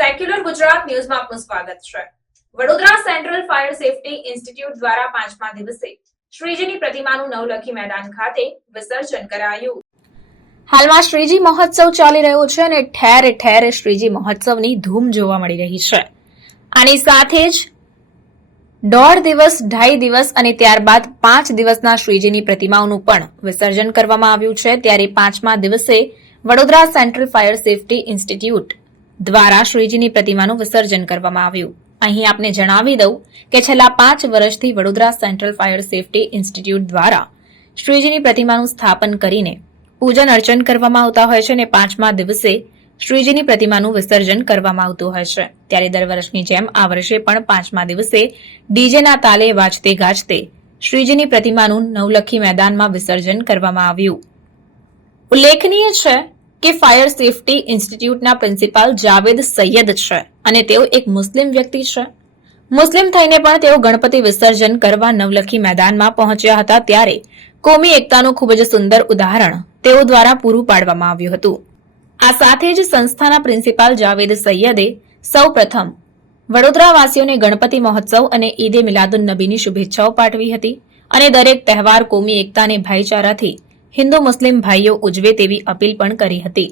Secular Gujarat ન્યૂઝમાં આપનું સ્વાગત છે. Vadodara central fire safety institute દ્વારા પાંચમા દિવસે શ્રીજીની પ્રતિમાનું નવલખી મેદાન ખાતે વિસર્જન કરાયું. હાલમાં શ્રીજી મહોત્સવ ચાલી રહ્યો છે અને ઠેર ઠેર શ્રીજી મહોત્સવની ધૂમ જોવા મળી રહી છે. આની સાથે જ દોઢ દિવસ, ઢાઈ દિવસ અને ત્યારબાદ પાંચ દિવસના શ્રીજીની પ્રતિમાઓનું પણ વિસર્જન કરવામાં આવ્યું છે. ત્યારે પાંચમા દિવસે Vadodara central fire safety institute દ્વારા શ્રીજીની પ્રતિમાનું વિસર્જન કરવામાં આવ્યું. અહીં આપને જણાવી દઉં કે છેલ્લા પાંચ વર્ષથી Vadodara central fire safety institute દ્વારા શ્રીજીની પ્રતિમાનું સ્થાપન કરીને પૂજન અર્ચન કરવામાં આવતા હોય છે અને પાંચમા દિવસે શ્રીજીની પ્રતિમાનું વિસર્જન કરવામાં આવતું હોય છે. ત્યારે દર વર્ષની જેમ આ વર્ષે પણ પાંચમા દિવસે ડીજેના તાલે વાજતે ગાજતે શ્રીજીની પ્રતિમાનું નવલખી મેદાનમાં વિસર્જન કરવામાં આવ્યું. ઉલ્લેખનીય છે કે ફાયર સેફટી ઇન્સ્ટિટ્યૂટના પ્રિન્સિપાલ જાવેદ સૈયદ છે અને તેઓ એક મુસ્લિમ વ્યક્તિ છે. મુસ્લિમ થઈને પણ તેઓ ગણપતિ વિસર્જન કરવા નવલખી મેદાનમાં પહોંચ્યા હતા ત્યારે કોમી એકતાનું ખૂબ જ સુંદર ઉદાહરણ તેઓ દ્વારા પૂરું પાડવામાં આવ્યું હતું. આ સાથે જ સંસ્થાના પ્રિન્સિપાલ જાવેદ સૈયદે સૌ પ્રથમ વડોદરાવાસીઓને ગણપતિ મહોત્સવ અને ઈદે મિલાદુન નબીની શુભેચ્છાઓ પાઠવી હતી અને દરેક તહેવાર કોમી એકતાને ભાઈચારાથી હિન્દુ મુસ્લિમ ભાઈઓ ઉજવે તેવી અપીલ પણ કરી હતી.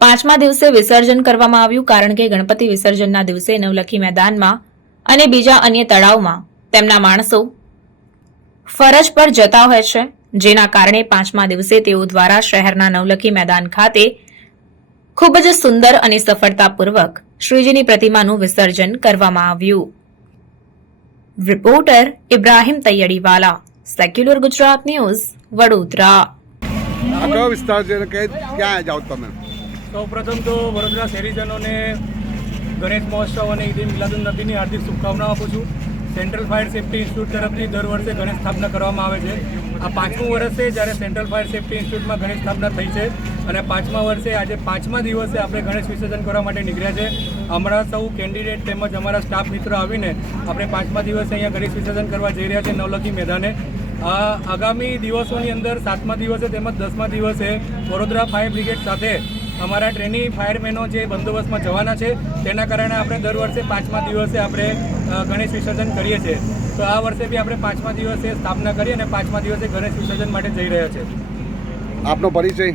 પાંચમા દિવસે વિસર્જન કરવામાં આવ્યું કારણ કે ગણપતિ વિસર્જનના દિવસે નવલખી મેદાનમાં અને બીજા અન્ય તળાવમાં તેમના માણસો ફરજ પર જતા હોય છે, જેના કારણે પાંચમા દિવસે તેઓ દ્વારા શહેરના નવલખી મેદાન ખાતે ખૂબ જ સુંદર અને સફળતાપૂર્વક શ્રીજીની પ્રતિમાનું વિસર્જન કરવામાં આવ્યું. Reporter Ibrahim Taiyadiwala, secular Gujarat news, Vadodara. આ કયો વિસ્તાર છે? કે ક્યાં જાઓ તમે? સૌપ્રથમ તો વડોદરા શહેરીજનોને ગણેશ મહોત્સવ અને ઈદ મિલાદુન નબીની હાર્દિક શુભકામનાઓ આપું છું. સેન્ટ્રલ ફાયર સેફ્ટી ઇન્સ્ટિટ્યૂટ તરફથી દર વર્ષે ગણેશ સ્થાપના કરવામાં આવે છે. આ પાંચમું વર્ષ જ્યારે સેન્ટ્રલ ફાયર સેફ્ટી ઇન્સ્ટિટ્યૂટમાં ગણેશ સ્થાપના થઈ છે અને પાંચમા વર્ષે આજે પાંચમા દિવસે આપણે ગણેશ વિસર્જન કરવા માટે નીકળ્યા છે. અમારા સૌ કેન્ડિડેટ તેમજ અમારા સ્ટાફ મિત્રો આવીને આપણે પાંચમા દિવસે અહીંયા ગણેશ વિસર્જન કરવા જઈ રહ્યા છે નવલખી મેદાને. આગામી દિવસોની અંદર સાતમા દિવસે તેમજ દસમા દિવસે વડોદરા ફાયર બ્રિગેડ સાથે અમારા ટ્રેની ફાયરમેનો જે બંદોબસ્તમાં જવાના છે તેના કારણે આપણે દર વર્ષે પાંચમા દિવસે આપણે ગણેશ વિસર્જન કરીએ છીએ. તો આ વર્ષે બી આપણે પાંચમા દિવસે સ્થાપના કરી અને પાંચમા દિવસે ગણેશ વિસર્જન માટે જઈ રહ્યા છે. આપનો પરિચય?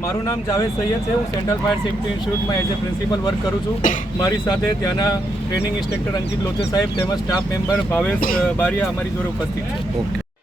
મારું નામ જાવેદ સૈયદ છે. હું સેન્ટ્રલ ફાયર સેફ્ટી ઇન્સ્ટિટ્યૂટમાં એઝ એ પ્રિન્સિપલ વર્ક કરું છું. મારી સાથે ત્યાંના ટ્રેનિંગ ઇન્સ્ટ્રક્ટર અંકિત લોચે સાહેબ તેમજ સ્ટાફ મેમ્બર ભાવેશ બારિયા અમારી જોડે ઉપસ્થિત છે. ઓકે.